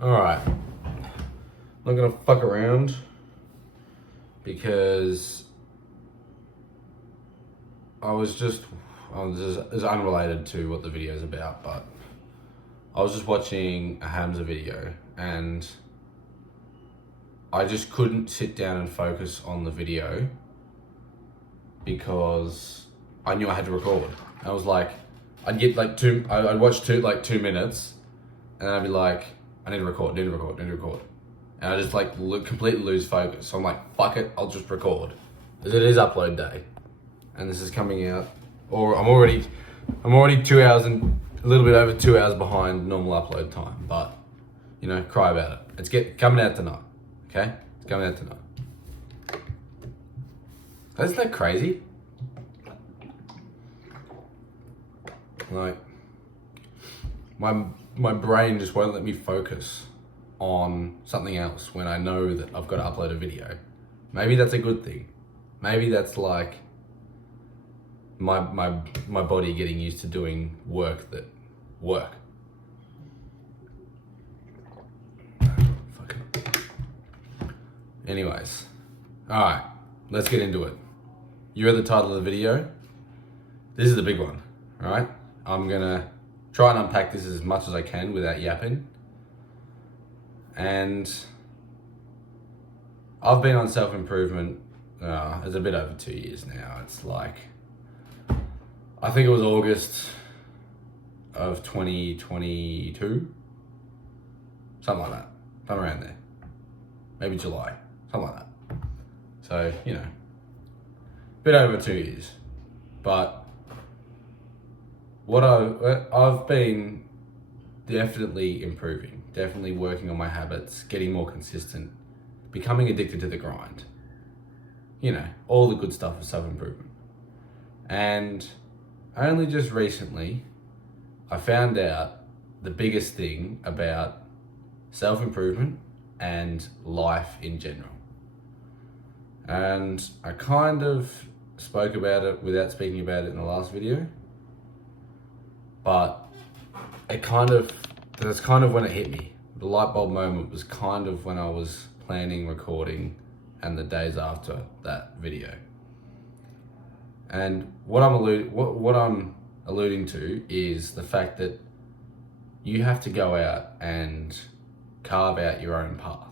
Alright. I'm not gonna fuck around because it's unrelated to what the video is about, but I was just watching a Hamza video and I just couldn't sit down and focus on the video because I knew I had to record. I was like, I'd watch 2 minutes and I'd be like, I need to record. And I just completely lose focus. So I'm like, fuck it, I'll just record. Because it is upload day. And this is coming out, or I'm already 2 hours and a little bit over 2 hours behind normal upload time. But, cry about it. It's coming out tonight, okay? It's coming out tonight. Isn't that crazy? Like, my brain just won't let me focus on something else when I know that I've got to upload a video. Maybe that's a good thing. Maybe that's like my body getting used to doing work. Fucking. Anyways, all right, let's get into it. You read the title of the video. This is the big one, all right? I'm gonna try and unpack this as much as I can without yapping. And I've been on self-improvement, it's a bit over 2 years now. It's like, I think it was August of 2022, something like that, somewhere around there. Maybe July, something like that. So, a bit over 2 years. But I've been definitely improving, definitely working on my habits, getting more consistent, becoming addicted to the grind. All the good stuff of self-improvement. And only just recently, I found out the biggest thing about self-improvement and life in general. And I kind of spoke about it without speaking about it in the last video, but that's kind of when it hit me. The light bulb moment was kind of when I was planning recording and the days after that video. And what I'm alluding to is the fact that you have to go out and carve out your own path.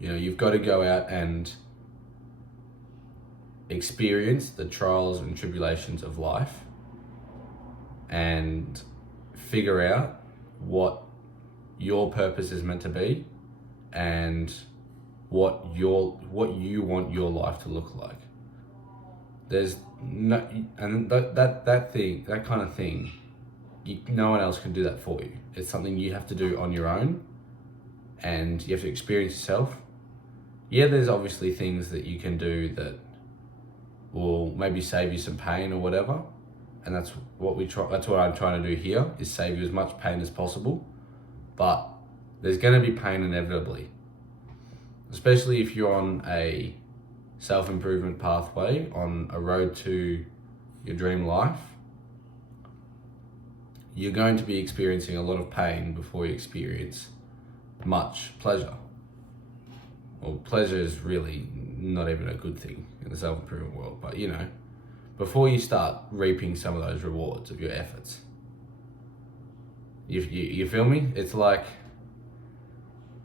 You've got to go out and experience the trials and tribulations of life and figure out what your purpose is meant to be and what you want your life to look like. There's no, and that kind of thing, no one else can do that for you. It's something you have to do on your own, and you have to experience yourself. Yeah, there's obviously things that you can do that will maybe save you some pain or whatever, and that's what I'm trying to do here, is save you as much pain as possible. But there's going to be pain inevitably, especially if you're on a self-improvement pathway, on a road to your dream life. You're going to be experiencing a lot of pain before you experience much pleasure. Well, pleasure is really not even a good thing in the self-improvement world, but before you start reaping some of those rewards of your efforts. You feel me? It's like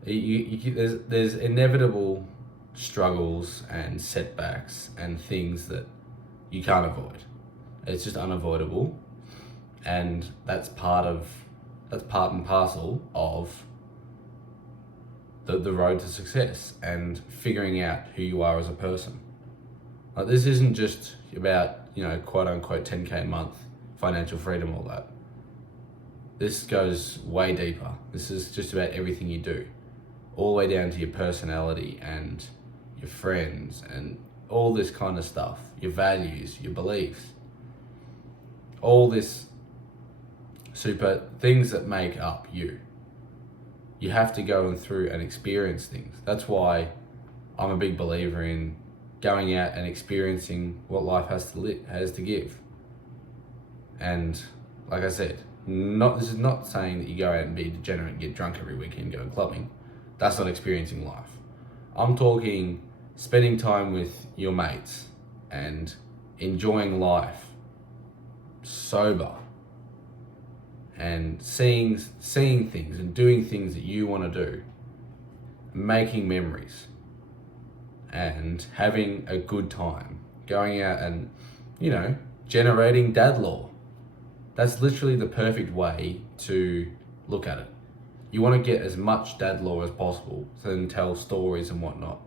there's inevitable struggles and setbacks and things that you can't avoid. It's just unavoidable, and that's part and parcel of the road to success and figuring out who you are as a person. Like, this isn't just about quote unquote 10K a month, financial freedom, all that. This goes way deeper. This is just about everything you do, all the way down to your personality and your friends and all this kind of stuff, your values, your beliefs, all this super things that make up you. You have to go through and experience things. That's why I'm a big believer in going out and experiencing what life has to give. And like I said, This is not saying that you go out and be degenerate and get drunk every weekend going clubbing. That's not experiencing life. I'm talking spending time with your mates and enjoying life sober and seeing things and doing things that you want to do, making memories and having a good time, going out and, generating dad lore. That's literally the perfect way to look at it. You want to get as much dad lore as possible, so then tell stories and whatnot.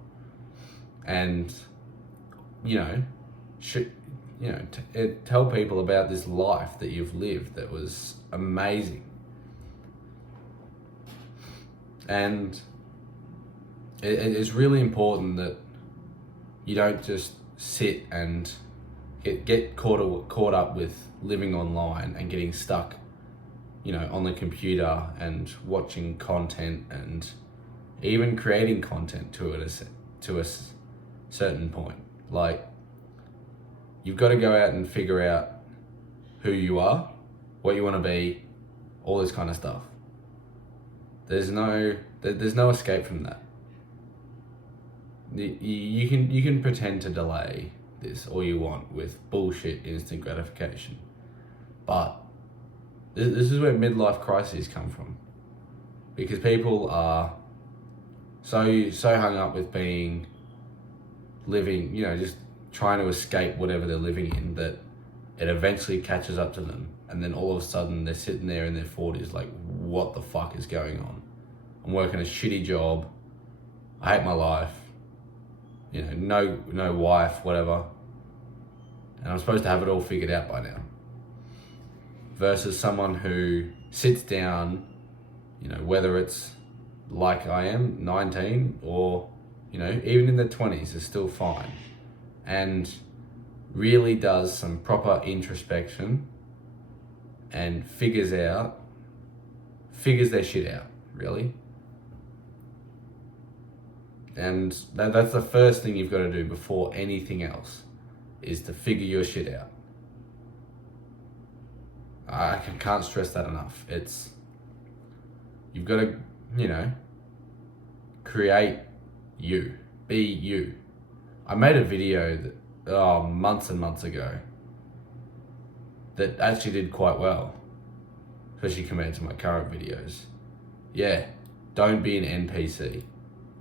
And, tell people about this life that you've lived that was amazing. And it's really important that you don't just sit and get caught up with living online and getting stuck, on the computer and watching content and even creating content to a certain point. Like, you've got to go out and figure out who you are, what you want to be, all this kind of stuff. There's no escape from that. You can pretend to delay this all you want with bullshit instant gratification, but this is where midlife crises come from, because people are so hung up with living, just trying to escape whatever they're living in, that it eventually catches up to them, and then all of a sudden they're sitting there in their 40s like, what the fuck is going on? I'm working a shitty job, I hate my life, no wife, whatever, and I'm supposed to have it all figured out by now. Versus someone who sits down, whether it's like I am, 19, or, even in their 20s, is still fine, and really does some proper introspection and figures their shit out, really. And that's the first thing you've got to do before anything else, is to figure your shit out. I can't stress that enough. You've got to, create you, be you. I made a video months and months ago that actually did quite well, especially compared to my current videos. Yeah, don't be an NPC.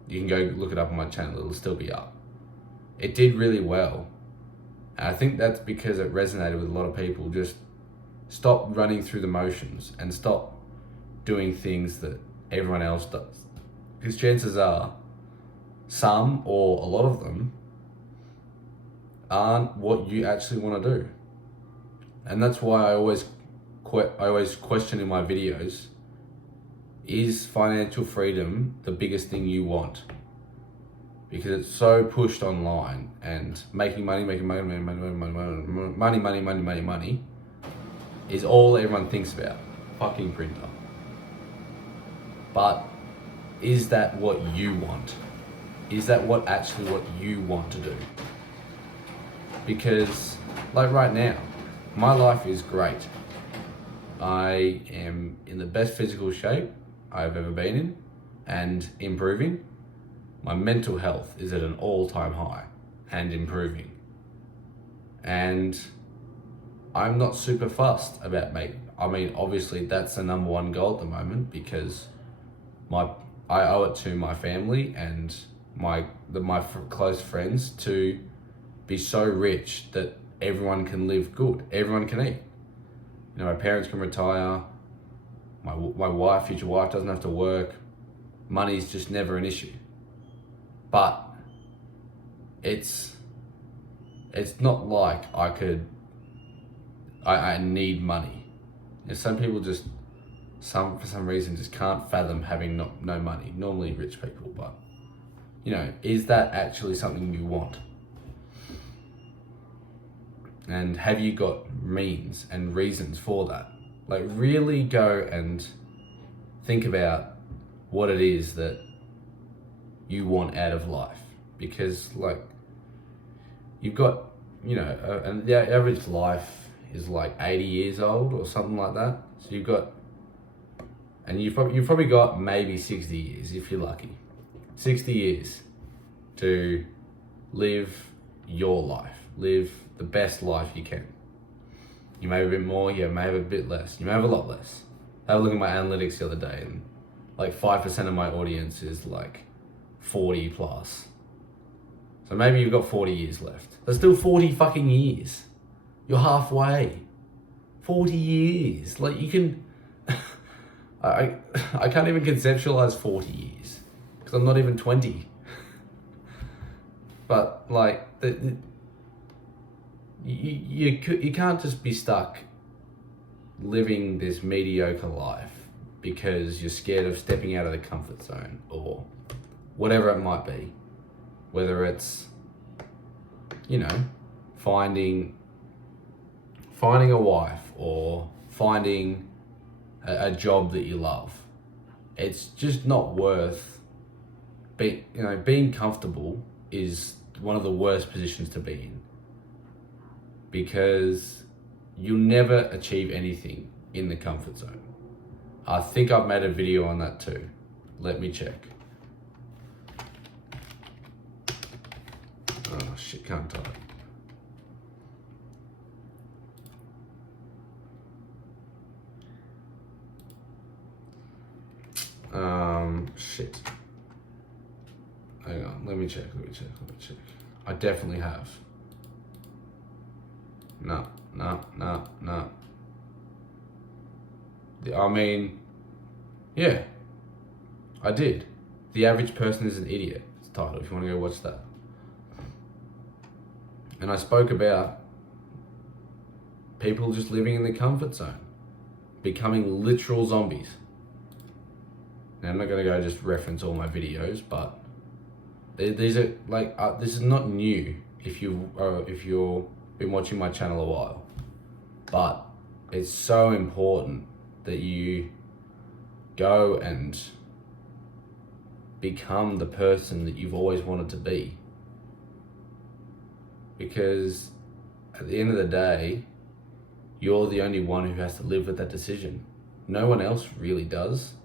You can go look it up on my channel, it'll still be up. It did really well. And I think that's because it resonated with a lot of people. Just stop running through the motions and stop doing things that everyone else does. Because chances are, some or a lot of them aren't what you actually want to do. And that's why I always question in my videos, is financial freedom the biggest thing you want? Because it's so pushed online, and making money is all everyone thinks about. Fucking printer. But is that what you want? Is that what you want to do? Because, like right now, my life is great. I am in the best physical shape I've ever been in, and improving. My mental health is at an all-time high and improving. And I'm not super fussed about obviously that's the number one goal at the moment, because I owe it to my family and my close friends to be so rich that everyone can live good, everyone can eat. My parents can retire, my future wife doesn't have to work, money's just never an issue. But it's not like I need money. Some people just, for some reason, just can't fathom having no money. Normally rich people, but, is that actually something you want? And have you got means and reasons for that? Like, really go and think about what it is that you want out of life. Because, you've got, the average life is like 80 years old or something like that. So you've probably got maybe 60 years if you're lucky. 60 years to live your life, live the best life you can. You may have a bit more, you may have a bit less, you may have a lot less. I had a look at my analytics the other day, and like 5% of my audience is like 40 plus. So maybe you've got 40 years left. There's still 40 fucking years. You're halfway. 40 years. Like you can, I can't even conceptualize 40 years because I'm not even 20. But like, you can't just be stuck living this mediocre life because you're scared of stepping out of the comfort zone or whatever it might be. Whether it's, you know, finding a wife or finding a job that you love. It's just not worth being comfortable is one of the worst positions to be in, because you'll never achieve anything in the comfort zone. I think I've made a video on that too. Let me check. Oh shit, can't type. Shit. Hang on, let me check. I definitely have. No. I mean, yeah, I did. The Average Person is an Idiot. It's the title, if you want to go watch that. And I spoke about people just living in the comfort zone, becoming literal zombies. Now, I'm not going to go just reference all my videos, but these are like, this is not new if you've been watching my channel a while, but it's so important that you go and become the person that you've always wanted to be. Because at the end of the day, you're the only one who has to live with that decision. No one else really does.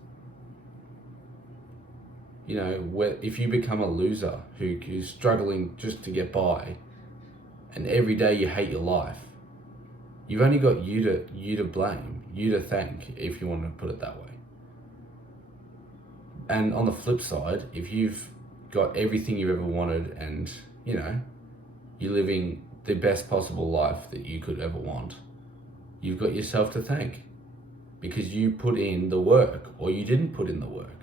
You know, if you become a loser who's struggling just to get by, and every day you hate your life, you've only got you to blame, you to thank, if you want to put it that way. And on the flip side, if you've got everything you've ever wanted and, you know, you're living the best possible life that you could ever want, you've got yourself to thank, because you put in the work, or you didn't put in the work,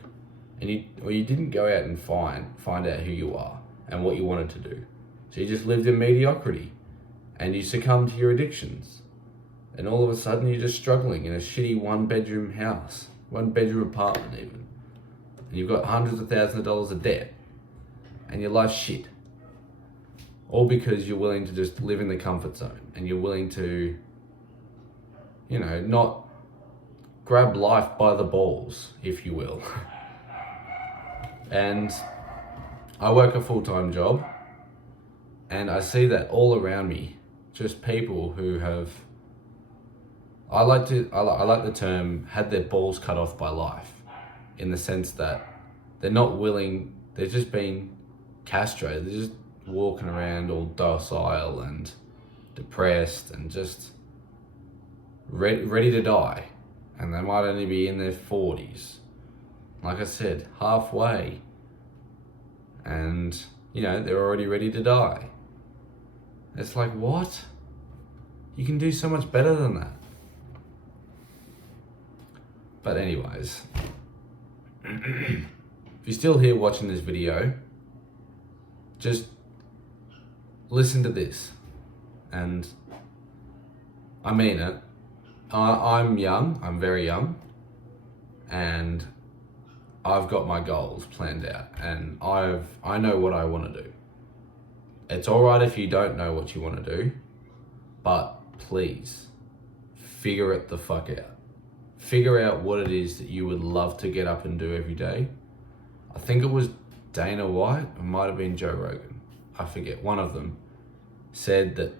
and you didn't go out and find out who you are and what you wanted to do. So you just lived in mediocrity, and you succumbed to your addictions, and all of a sudden you're just struggling in a shitty 1-bedroom house, 1-bedroom apartment even, and you've got hundreds of thousands of dollars of debt, and your life's shit. All because you're willing to just live in the comfort zone, and you're willing to, you know, not grab life by the balls, if you will. And I work a full-time job, and I see that all around me, just people who have, I like the term, had their balls cut off by life, in the sense that they're not willing, they're just being castrated, they're just walking around all docile and depressed and just ready to die, and they might only be in their 40s. Like I said, halfway, and you know, they're already ready to die. It's like, what? You can do so much better than that. But anyways, if you're still here watching this video, just listen to this. And I mean it. I'm young, I'm very young, and I've got my goals planned out, and I know what I want to do. It's all right if you don't know what you want to do, but please figure it the fuck out. Figure out what it is that you would love to get up and do every day. I think it was Dana White, it might have been Joe Rogan, I forget, one of them said that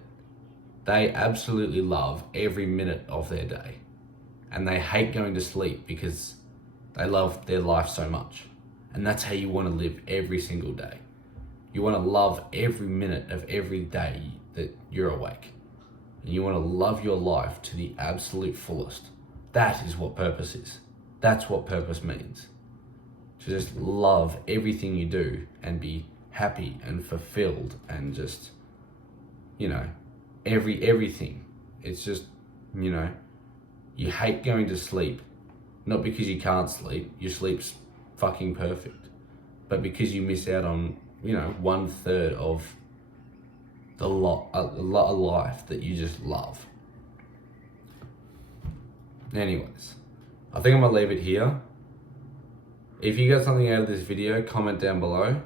They absolutely love every minute of their day. And they hate going to sleep because they love their life so much. And that's how you want to live every single day. You want to love every minute of every day that you're awake. And you want to love your life to the absolute fullest. That is what purpose is. That's what purpose means. To just love everything you do and be happy and fulfilled and just, you know, everything. It's just, you know, you hate going to sleep, not because you can't sleep, your sleep's fucking perfect, but because you miss out on, you know, 1/3 of a lot of life that you just love. Anyways, I think I'm gonna leave it here. If you got something out of this video, comment down below.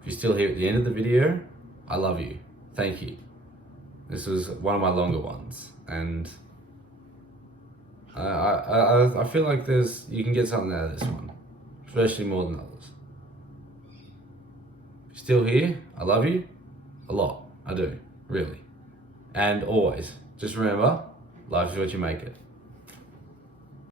If you're still here at the end of the video, I love you. Thank you. This was one of my longer ones, and I feel like you can get something out of this one, especially more than others. If you're still here, I love you a lot. I do, really. And always, just remember, life is what you make it.